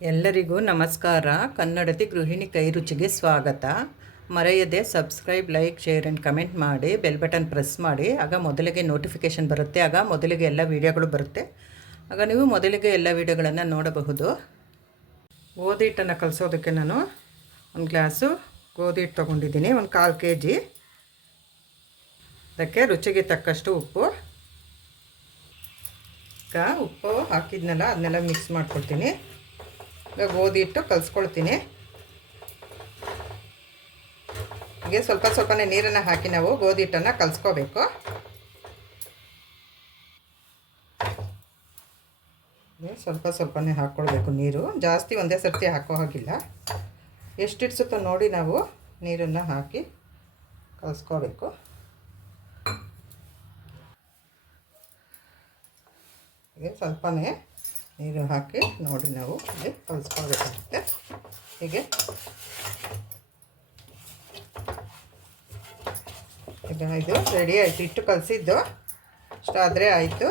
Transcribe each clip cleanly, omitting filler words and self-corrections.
ಎಲ್ಲರಿಗೂ ನಮಸ್ಕಾರ. ಕನ್ನಡತಿ ಗೃಹಿಣಿ ಕೈ ರುಚಿಗೆ ಸ್ವಾಗತ. ಮರೆಯದೆ subscribe, like, share and comment ಮಾಡಿ, ಬೆಲ್ ಬಟನ್ ಪ್ರೆಸ್ ಮಾಡಿ. ಆಗ ಮೊದಲಿಗೆ ನೋಟಿಫಿಕೇಷನ್ ಬರುತ್ತೆ, ಆಗ ಮೊದಲಿಗೆ ಎಲ್ಲ ವೀಡಿಯೋಗಳು ಬರುತ್ತೆ, ಆಗ ನೀವು ಮೊದಲಿಗೆ ಎಲ್ಲ ವೀಡಿಯೋಗಳನ್ನು ನೋಡಬಹುದು. ಗೋಧಿ ಹಿಟ್ಟನ್ನು ಕಲಸೋದಕ್ಕೆ ನಾನು ಒಂದು ಗ್ಲಾಸು ಗೋಧಿ ಹಿಟ್ಟು ತೊಗೊಂಡಿದ್ದೀನಿ, ಒಂದು 1/4 kg. ಅದಕ್ಕೆ ರುಚಿಗೆ ತಕ್ಕಷ್ಟು ಉಪ್ಪು. ಈಗ ಉಪ್ಪು ಹಾಕಿದ್ನಲ್ಲ ಅದನ್ನೆಲ್ಲ ಮಿಕ್ಸ್ ಮಾಡ್ಕೊಳ್ತೀನಿ. ಈಗ ಗೋಧಿ ಹಿಟ್ಟು ಕಲಿಸ್ಕೊಳ್ತೀನಿ. ಹೀಗೆ ಸ್ವಲ್ಪ ಸ್ವಲ್ಪನೇ ನೀರನ್ನು ಹಾಕಿ ನಾವು ಗೋಧಿ ಹಿಟ್ಟನ್ನು ಕಲಿಸ್ಕೋಬೇಕು. ಸ್ವಲ್ಪ ಸ್ವಲ್ಪನೇ ಹಾಕ್ಕೊಳ್ಬೇಕು ನೀರು, ಜಾಸ್ತಿ ಒಂದೇ ಸರ್ತಿ ಹಾಕೋ ಹಾಗಿಲ್ಲ. ಎಷ್ಟು ಹಿಡ್ಸುತ್ತೋ ನೋಡಿ ನಾವು ನೀರನ್ನು ಹಾಕಿ ಕಲಿಸ್ಕೋಬೇಕು. ಹೀಗೆ ಸ್ವಲ್ಪನೇ ನೀರು ಹಾಕಿ ನೋಡಿ ನಾವು ಹೀಗೆ ಕಲಿಸ್ಕೊಳ್ಬೇಕಾಗುತ್ತೆ. ಹೀಗೆ ಈಗ ಇದು ರೆಡಿ ಆಯಿತು. ಹಿಟ್ಟು ಕಲಸಿದ್ದು ಅಷ್ಟಾದರೆ ಆಯಿತು.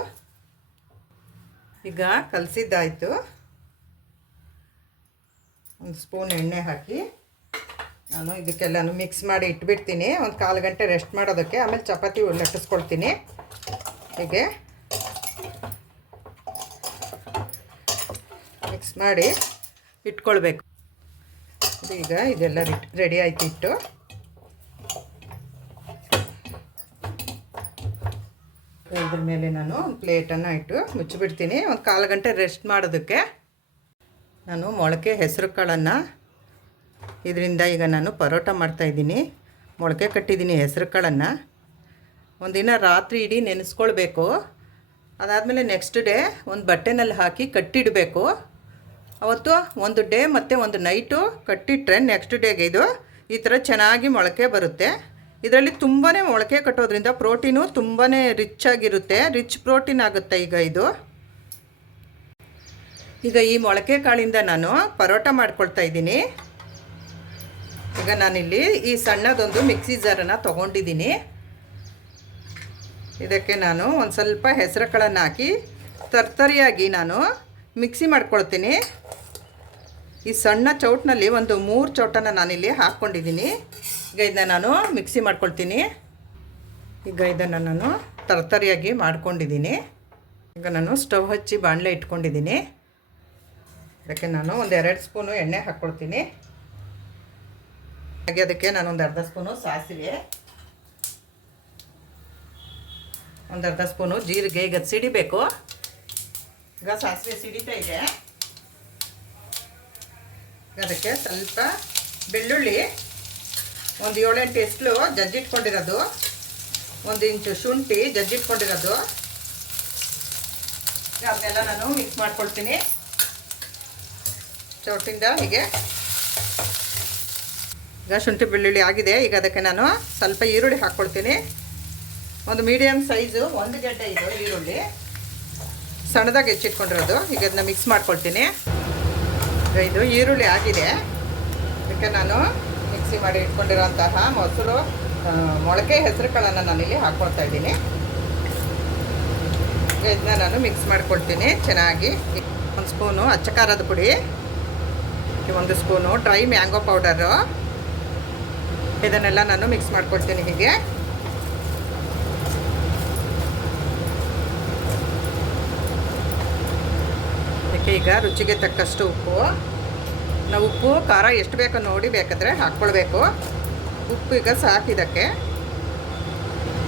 ಈಗ ಕಲಸಿದ್ದಾಯಿತು. ಒಂದು ಸ್ಪೂನ್ ಎಣ್ಣೆ ಹಾಕಿ ನಾನು ಇದಕ್ಕೆಲ್ಲನೂ ಮಿಕ್ಸ್ ಮಾಡಿ ಇಟ್ಬಿಡ್ತೀನಿ. ಒಂದು 1/4 ಗಂಟೆ ರೆಸ್ಟ್ ಮಾಡೋದಕ್ಕೆ. ಆಮೇಲೆ ಚಪಾತಿ ಲಟ್ಟಿಸ್ಕೊಳ್ತೀನಿ. ಹೀಗೆ ಮಿಕ್ಸ್ ಮಾಡಿ ಇಟ್ಕೊಳ್ಬೇಕು. ಈಗ ಇದೆಲ್ಲ ರೆಡಿ ಆಯ್ತು ಹಿಟ್ಟು. ಇದ್ರ ಮೇಲೆ ನಾನು ಒಂದು ಪ್ಲೇಟನ್ನು ಇಟ್ಟು ಮುಚ್ಚಿಬಿಡ್ತೀನಿ. ಒಂದು 1/4 ಗಂಟೆ ರೆಸ್ಟ್ ಮಾಡೋದಕ್ಕೆ. ನಾನು ಮೊಳಕೆ ಹೆಸರು ಕಾಳನ್ನು ಇದರಿಂದ ಈಗ ನಾನು ಪರೋಟ ಮಾಡ್ತಾಯಿದ್ದೀನಿ. ಮೊಳಕೆ ಕಟ್ಟಿದ್ದೀನಿ ಹೆಸರು ಕಾಳನ್ನು. ಒಂದಿನ ರಾತ್ರಿ ಇಡೀ ನೆನೆಸ್ಕೊಳ್ಬೇಕು. ಅದಾದಮೇಲೆ ನೆಕ್ಸ್ಟ್ ಡೇ ಒಂದು ಬಟ್ಟೆನಲ್ಲಿ ಹಾಕಿ ಕಟ್ಟಿಡಬೇಕು. ಅವತ್ತು ಒಂದು ಡೇ ಮತ್ತು ಒಂದು ನೈಟು ಕಟ್ಟಿಟ್ರೆ ನೆಕ್ಸ್ಟ್ ಡೇಗೆ ಇದು ಈ ಥರ ಚೆನ್ನಾಗಿ ಮೊಳಕೆ ಬರುತ್ತೆ. ಇದರಲ್ಲಿ ತುಂಬಾ ಮೊಳಕೆ ಕಟ್ಟೋದ್ರಿಂದ ಪ್ರೋಟೀನು ತುಂಬಾ ರಿಚ್ ಆಗಿರುತ್ತೆ, ರಿಚ್ ಪ್ರೋಟೀನ್ ಆಗುತ್ತೆ. ಈಗ ಈ ಮೊಳಕೆ ಕಾಳಿಂದ ನಾನು ಪರೋಟ ಮಾಡ್ಕೊಳ್ತಾ ಇದ್ದೀನಿ. ಈಗ ನಾನಿಲ್ಲಿ ಈ ಸಣ್ಣದೊಂದು ಮಿಕ್ಸಿ ಜಾರನ್ನು ತೊಗೊಂಡಿದ್ದೀನಿ. ಇದಕ್ಕೆ ನಾನು ಒಂದು ಸ್ವಲ್ಪ ಹೆಸರು ಕಾಳನ್ನು ಹಾಕಿ ತರ್ತರಿಯಾಗಿ ನಾನು ಮಿಕ್ಸಿ ಮಾಡ್ಕೊಳ್ತೀನಿ. ಈ ಸಣ್ಣ ಚೌಟ್ನಲ್ಲಿ ಒಂದು 3 ಚೌಟನ್ನು ನಾನಿಲ್ಲಿ ಹಾಕ್ಕೊಂಡಿದ್ದೀನಿ. ಈಗ ಇದನ್ನು ನಾನು ಮಿಕ್ಸಿ ಮಾಡ್ಕೊಳ್ತೀನಿ. ಈಗ ಇದನ್ನು ನಾನು ತರ್ತರಿಯಾಗಿ ಮಾಡ್ಕೊಂಡಿದ್ದೀನಿ. ಈಗ ನಾನು ಸ್ಟವ್ ಹಚ್ಚಿ ಬಾಣಲೆ ಇಟ್ಕೊಂಡಿದ್ದೀನಿ. ಅದಕ್ಕೆ ನಾನು ಒಂದು 2 ಸ್ಪೂನು ಎಣ್ಣೆ ಹಾಕ್ಕೊಳ್ತೀನಿ. ಹಾಗೆ ಅದಕ್ಕೆ ನಾನು ಒಂದು ಅರ್ಧ ಸ್ಪೂನು ಸಾಸಿವೆ, ಒಂದು ಅರ್ಧ ಸ್ಪೂನು ಜೀರಿಗೆ. ಈಗ ಸಿಡಿಬೇಕು. ಈಗ ಸಾಸಿವೆ ಸಿಡಿತಾ ಇದೆ. ಅದಕ್ಕೆ ಸ್ವಲ್ಪ ಬೆಳ್ಳುಳ್ಳಿ, ಒಂದು 7-8 ಎಸ್ಲು ಜಜ್ಜಿಟ್ಕೊಂಡಿರೋದು, 1 ಇಂಚು ಶುಂಠಿ ಜಜ್ಜಿಟ್ಕೊಂಡಿರೋದು, ಅದನ್ನೆಲ್ಲ ನಾನು ಮಿಕ್ಸ್ ಮಾಡ್ಕೊಳ್ತೀನಿ ಚೌಟಿಂದ. ಹೀಗೆ ಈಗ ಶುಂಠಿ ಬೆಳ್ಳುಳ್ಳಿ ಆಗಿದೆ. ಈಗ ಅದಕ್ಕೆ ನಾನು ಸ್ವಲ್ಪ ಈರುಳ್ಳಿ ಹಾಕ್ಕೊಳ್ತೀನಿ. ಒಂದು ಮೀಡಿಯಮ್ ಸೈಜು 1 ಗೆಡ್ಡೆ ಇದು ಈರುಳ್ಳಿ, ಸಣ್ಣದಾಗಿ ಹೆಚ್ಚಿಟ್ಕೊಂಡಿರೋದು. ಈಗ ಅದನ್ನ ಮಿಕ್ಸ್ ಮಾಡ್ಕೊಳ್ತೀನಿ. ಈಗ ಇದು ಈರುಳ್ಳಿ ಆಗಿದೆ. ಅದಕ್ಕೆ ನಾನು ಮಿಕ್ಸಿ ಮಾಡಿ ಇಟ್ಕೊಂಡಿರೋಂತಹ ಮೊಳಕೆ ಹೆಸರು ಕಾಳನ್ನು ನಾನಿಲ್ಲಿ ಹಾಕ್ಕೊಳ್ತಾ ಇದ್ದೀನಿ. ಈಗ ಇದನ್ನ ನಾನು ಮಿಕ್ಸ್ ಮಾಡ್ಕೊಳ್ತೀನಿ ಚೆನ್ನಾಗಿ. 1 ಸ್ಪೂನು ಅಚ್ಚ ಖಾರದ ಪುಡಿ, 1 ಸ್ಪೂನು ಡ್ರೈ ಮ್ಯಾಂಗೋ ಪೌಡರು, ಇದನ್ನೆಲ್ಲ ನಾನು ಮಿಕ್ಸ್ ಮಾಡ್ಕೊಳ್ತೀನಿ. ಹೀಗೆ ಈಗ ರುಚಿಗೆ ತಕ್ಕಷ್ಟು ಉಪ್ಪು. ನಾವು ಉಪ್ಪು ಖಾರ ಎಷ್ಟು ಬೇಕೋ ನೋಡಿ ಬೇಕಾದರೆ ಹಾಕ್ಕೊಳ್ಬೇಕು. ಉಪ್ಪು ಈಗ ಸಾಕಿದ್ದಕ್ಕೆ.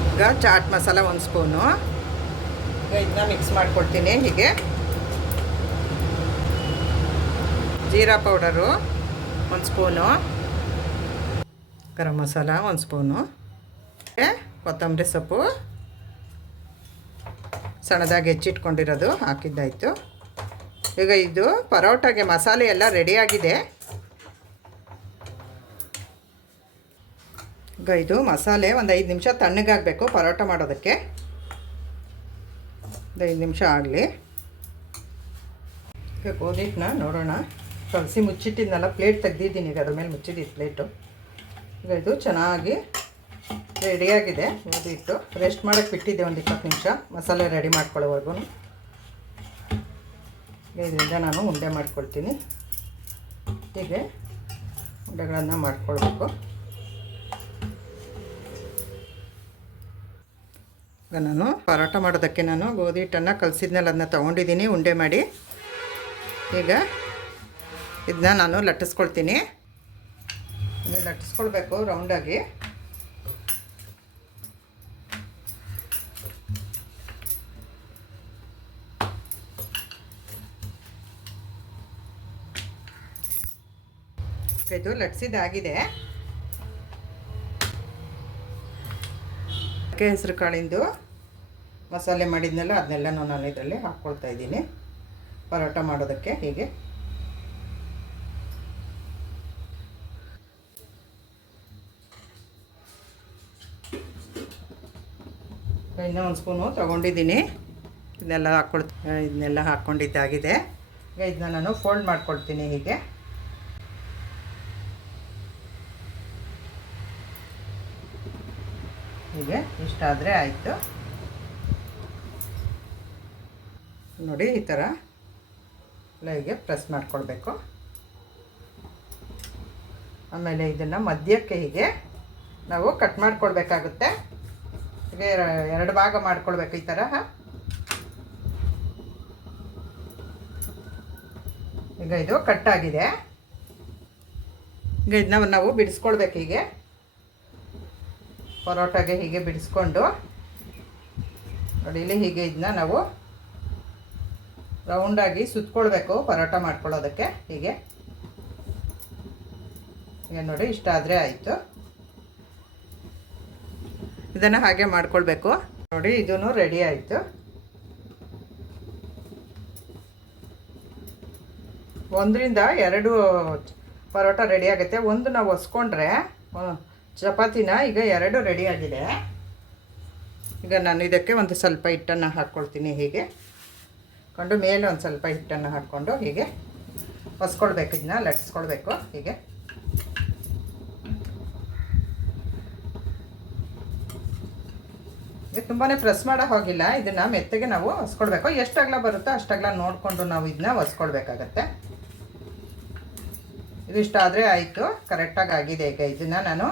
ಈಗ ಚಾಟ್ ಮಸಾಲ 1 ಸ್ಪೂನು. ಈಗ ಇದನ್ನ ಮಿಕ್ಸ್ ಮಾಡ್ಕೊಳ್ತೀನಿ. ಹೀಗೆ jeera powder 1 spoon, garam masala 1 spoon, ಕೊತ್ತಂಬರಿ ಸೊಪ್ಪು ಸಣ್ಣದಾಗಿ ಹೆಚ್ಚಿಟ್ಕೊಂಡಿರೋದು ಹಾಕಿದ್ದಾಯಿತು. ಈಗ ಇದು ಪರೋಟಾಗೆ ಮಸಾಲೆ ಎಲ್ಲ ರೆಡಿಯಾಗಿದೆ. ಈಗ ಇದು ಮಸಾಲೆ ಒಂದು 5 ನಿಮಿಷ ತಣ್ಣಗಾಗಬೇಕು ಪರೋಟ ಮಾಡೋದಕ್ಕೆ. 5 ನಿಮಿಷ ಆಗಲಿ. ಈಗ ಗೋಧಿ ಹಿಟ್ಟನ್ನ ನೋಡೋಣ. ಕಲಸಿ ಮುಚ್ಚಿಟ್ಟಿದ್ನಲ್ಲ, ಪ್ಲೇಟ್ ತೆಗ್ದಿದ್ದೀನಿ. ಈಗ ಅದ್ರ ಮೇಲೆ ಮುಚ್ಚಿದ್ದೀನಿ ಪ್ಲೇಟು. ಈಗ ಇದು ಚೆನ್ನಾಗಿ ರೆಡಿಯಾಗಿದೆ. ಗೋಧಿ ಹಿಟ್ಟು ರೆಸ್ಟ್ ಮಾಡೋಕ್ಕೆ ಬಿಟ್ಟಿದ್ದೆ ಒಂದು 20 ನಿಮಿಷ ಮಸಾಲೆ ರೆಡಿ ಮಾಡ್ಕೊಳ್ಳೋವರೆಗೂ. ಇದರಿಂದ ನಾನು ಉಂಡೆ ಮಾಡ್ಕೊಳ್ತೀನಿ. ಹೀಗೆ ಉಂಡೆಗಳನ್ನು ಮಾಡ್ಕೊಳ್ಬೇಕು. ಈಗ ನಾನು ಪರೋಟ ಮಾಡೋದಕ್ಕೆ ನಾನು ಗೋಧಿ ಹಿಟ್ಟನ್ನು ಕಲಸಿದ್ಮೇಲೆ ಅದನ್ನ ತೊಗೊಂಡಿದ್ದೀನಿ ಉಂಡೆ ಮಾಡಿ. ಈಗ ಇದನ್ನ ನಾನು ಲಟ್ಟಿಸ್ಕೊಳ್ತೀನಿ. ಲಟ್ಟಿಸ್ಕೊಳ್ಬೇಕು ರೌಂಡಾಗಿ. ಇದು ಲಟ್ಸಿದ್ದಾಗಿದೆ. ಹೆಸರು ಕಾಳಿಂದು ಮಸಾಲೆ ಮಾಡಿದ್ನೆಲ್ಲ ಅದನ್ನೆಲ್ಲ ನಾನು ಇದರಲ್ಲಿ ಹಾಕ್ಕೊಳ್ತಾ ಇದ್ದೀನಿ ಪರೋಟ ಮಾಡೋದಕ್ಕೆ. ಹೀಗೆ ಇನ್ನೂ ಒಂದು ಸ್ಪೂನು ತೊಗೊಂಡಿದ್ದೀನಿ. ಇದನ್ನೆಲ್ಲ ಹಾಕ್ಕೊಂಡಿದ್ದಾಗಿದೆ. ಈಗ ಇದನ್ನ ನಾನು ಫೋಲ್ಡ್ ಮಾಡ್ಕೊಳ್ತೀನಿ. ಹೀಗೆ ಹೀಗೆ ಇಷ್ಟಾದರೆ ಆಯಿತು ನೋಡಿ. ಈ ಥರ ಎಲ್ಲ ಹೀಗೆ ಪ್ರೆಸ್ ಮಾಡ್ಕೊಳ್ಬೇಕು. ಆಮೇಲೆ ಇದನ್ನು ಮಧ್ಯಕ್ಕೆ ಹೀಗೆ ನಾವು ಕಟ್ ಮಾಡ್ಕೊಳ್ಬೇಕಾಗುತ್ತೆ. ಹೀಗೆ 2 ಭಾಗ ಮಾಡ್ಕೊಳ್ಬೇಕು ಈ ಥರ. ಈಗ ಇದು ಕಟ್ಟಾಗಿದೆ. ಈಗ ಇದನ್ನ ನಾವು ಬಿಡಿಸ್ಕೊಳ್ಬೇಕು. ಹೀಗೆ ಪರೋಟಾಗೆ ಹೀಗೆ ಬಿಡಿಸ್ಕೊಂಡು ನೋಡಿ ಇಲ್ಲಿ ಹೀಗೆ ಇದನ್ನ ನಾವು ರೌಂಡಾಗಿ ಸುತ್ಕೊಳ್ಬೇಕು ಪರೋಟ ಮಾಡ್ಕೊಳ್ಳೋದಕ್ಕೆ. ಹೀಗೆ ಈಗ ನೋಡಿ ಇಷ್ಟಾದರೆ ಆಯಿತು. ಇದನ್ನು ಹಾಗೆ ಮಾಡ್ಕೊಳ್ಬೇಕು ನೋಡಿ. ಇದೂ ರೆಡಿ ಆಯಿತು. 1 ರಿಂದ 2 ಪರೋಟ ರೆಡಿ ಆಗುತ್ತೆ. ಒಂದು ನಾವು ಹೊಸ್ಕೊಂಡ್ರೆ ಚಪಾತಿನ ಈಗ 2 ರೆಡಿ ಆಗಿದೆ. ಈಗ ನಾನು ಇದಕ್ಕೆ ಒಂದು ಸ್ವಲ್ಪ ಹಿಟ್ಟನ್ನು ಹಾಕ್ಕೊಳ್ತೀನಿ. ಹೀಗೆ ಕೊಂಡು ಮೇಲೆ ಒಂದು ಸ್ವಲ್ಪ ಹಿಟ್ಟನ್ನು ಹಾಕ್ಕೊಂಡು ಹೀಗೆ ಹೊಸ್ಕೊಳ್ಬೇಕು. ಇದನ್ನ ಲಟ್ಟಿಸ್ಕೊಳ್ಬೇಕು. ಹೀಗೆ ಈಗ ತುಂಬಾ ಪ್ರೆಸ್ ಮಾಡೋ ಹೋಗಿಲ್ಲ. ಇದನ್ನು ಮೆತ್ತಗೆ ನಾವು ಹೊಸ್ಕೊಳ್ಬೇಕು. ಎಷ್ಟು ಅಗಲ ಬರುತ್ತೋ ಅಷ್ಟು ಅಗಲ ನೋಡಿಕೊಂಡು ನಾವು ಇದನ್ನ ಹೊಸ್ಕೊಳ್ಬೇಕಾಗತ್ತೆ. ಇದು ಇಷ್ಟ ಆದರೆ ಆಯಿತು, ಕರೆಕ್ಟಾಗಿ ಆಗಿದೆ. ಈಗ ಇದನ್ನು ನಾನು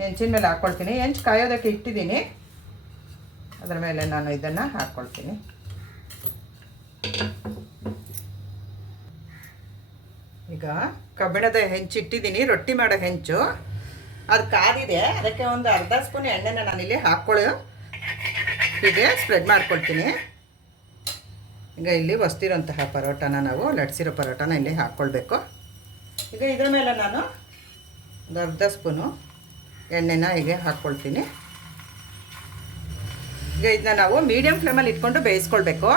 ಹೆಂಚಿನ ಮೇಲೆ ಹಾಕ್ಕೊಳ್ತೀನಿ. ಹೆಂಚು ಕಾಯೋದಕ್ಕೆ ಇಟ್ಟಿದ್ದೀನಿ. ಅದರ ಮೇಲೆ ನಾನು ಇದನ್ನು ಹಾಕ್ಕೊಳ್ತೀನಿ. ಈಗ ಕಬ್ಬಿಣದ ಹೆಂಚು ಇಟ್ಟಿದ್ದೀನಿ, ರೊಟ್ಟಿ ಮಾಡೋ ಹೆಂಚು. ಅದು ಕಾದಿದೆ. ಅದಕ್ಕೆ ಒಂದು ಅರ್ಧ ಸ್ಪೂನ್ ಎಣ್ಣೆನ ನಾನಿಲ್ಲಿ ಹೀಗೆ ಸ್ಪ್ರೆಡ್ ಮಾಡ್ಕೊಳ್ತೀನಿ. ಈಗ ಇಲ್ಲಿ ಹೊಸ್ತಿರೋಂತಹ ಪರೋಟಾನ ನಾವು ಲಟ್ಸಿರೋ ಪರೋಟಾನ ಇಲ್ಲಿ ಹಾಕ್ಕೊಳ್ಬೇಕು. ಈಗ ಇದರ ಮೇಲೆ ನಾನು ಒಂದು ಅರ್ಧ ಸ್ಪೂನು ಎಣ್ಣೆನ ಹೀಗೆ ಹಾಕ್ಕೊಳ್ತೀನಿ. ಈಗ ಇದನ್ನ ನಾವು ಮೀಡಿಯಮ್ ಫ್ಲೇಮಲ್ಲಿ ಇಟ್ಕೊಂಡು ಬೇಯಿಸ್ಕೊಳ್ಬೇಕು.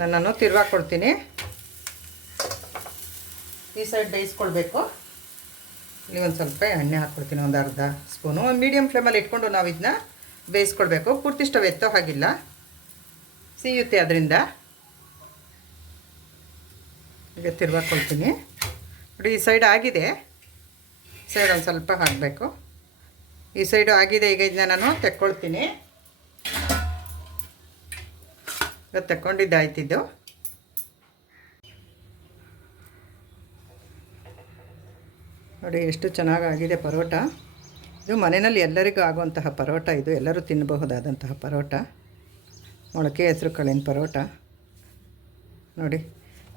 ನಾನು ತಿರುವಾಕೊಳ್ತೀನಿ. ಈ ಸೈಡ್ ಬೇಯಿಸ್ಕೊಳ್ಬೇಕು. ಇಲ್ಲಿ ಒಂದು ಸ್ವಲ್ಪ ಎಣ್ಣೆ ಹಾಕ್ಕೊಳ್ತೀನಿ, ಒಂದು ಅರ್ಧ ಸ್ಪೂನು. ಒಂದು ಮೀಡಿಯಮ್ ಫ್ಲೇಮಲ್ಲಿ ಇಟ್ಕೊಂಡು ನಾವು ಇದನ್ನ ಬೇಯಿಸ್ಕೊಳ್ಬೇಕು. ಪೂರ್ತಿ ಸ್ಟವ್ ಎತ್ತೋ ಹಾಗಿಲ್ಲ, ಸಿಯುತ್ತೆ ಅದರಿಂದ. ಈಗ ತಿರುವಾಕೊಳ್ತೀನಿ ನೋಡಿ. ಈ ಸೈಡ್ ಆಗಿದೆ, ಸೈಡ್ ಒಂದು ಸ್ವಲ್ಪ ಹಾಕಬೇಕು. ಈ ಸೈಡು ಆಗಿದೆ. ಈಗ ಇದನ್ನ ನಾನು ತೆಕ್ಕೊಳ್ತೀನಿ. ಈಗ ತೆಕ್ಕೊಂಡಿದ್ದಾಯ್ತಿದ್ದು. ನೋಡಿ ಎಷ್ಟು ಚೆನ್ನಾಗಾಗಿದೆ ಪರೋಟ. ಇದು ಮನೆಯಲ್ಲಿ ಎಲ್ಲರಿಗೂ ಆಗುವಂತಹ ಪರೋಟ. ಇದು ಎಲ್ಲರೂ ತಿನ್ನಬಹುದಾದಂತಹ ಪರೋಟ, ಮೊಳಕೆ ಹೆಸರು ಕಾಳಿನ ಪರೋಟ. ನೋಡಿ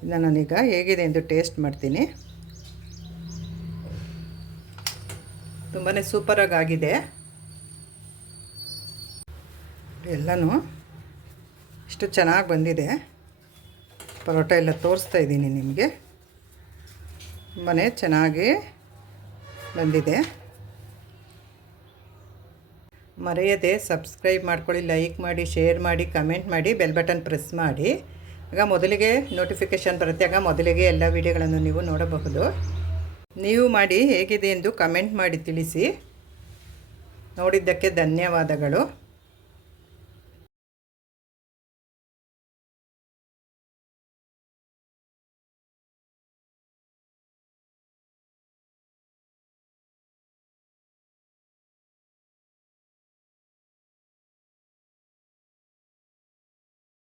ಇದನ್ನು ನಾನೀಗ ಹೇಗಿದೆ ಎಂದು ಟೇಸ್ಟ್ ಮಾಡ್ತೀನಿ. ತುಂಬಾ ಸೂಪರಾಗಿ ಆಗಿದೆ. ಎಲ್ಲನೂ ಇಷ್ಟು ಚೆನ್ನಾಗಿ ಬಂದಿದೆ. ಪರೋಟ ಎಲ್ಲ ತೋರಿಸ್ತಾ ಇದ್ದೀನಿ ನಿಮಗೆ. ತುಂಬಾ ಚೆನ್ನಾಗಿ ಬಂದಿದೆ. ಮರೆಯದೆ ಸಬ್ಸ್ಕ್ರೈಬ್ ಮಾಡ್ಕೊಳ್ಳಿ, ಲೈಕ್ ಮಾಡಿ, ಶೇರ್ ಮಾಡಿ, ಕಮೆಂಟ್ ಮಾಡಿ, ಬೆಲ್ ಬಟನ್ ಪ್ರೆಸ್ ಮಾಡಿ. ಆಗ ಮೊದಲಿಗೆ ನೋಟಿಫಿಕೇಷನ್ ಬರುತ್ತೆ. ಆಗ ಮೊದಲಿಗೆ ಎಲ್ಲ ವಿಡಿಯೋಗಳನ್ನು ನೀವು ನೋಡಬಹುದು. ನೀವು ಮಾಡಿ ಹೇಗಿದೆ ಎಂದು ಕಮೆಂಟ್ ಮಾಡಿ ತಿಳಿಸಿ. ನೋಡಿದ್ದಕ್ಕೆ ಧನ್ಯವಾದಗಳು.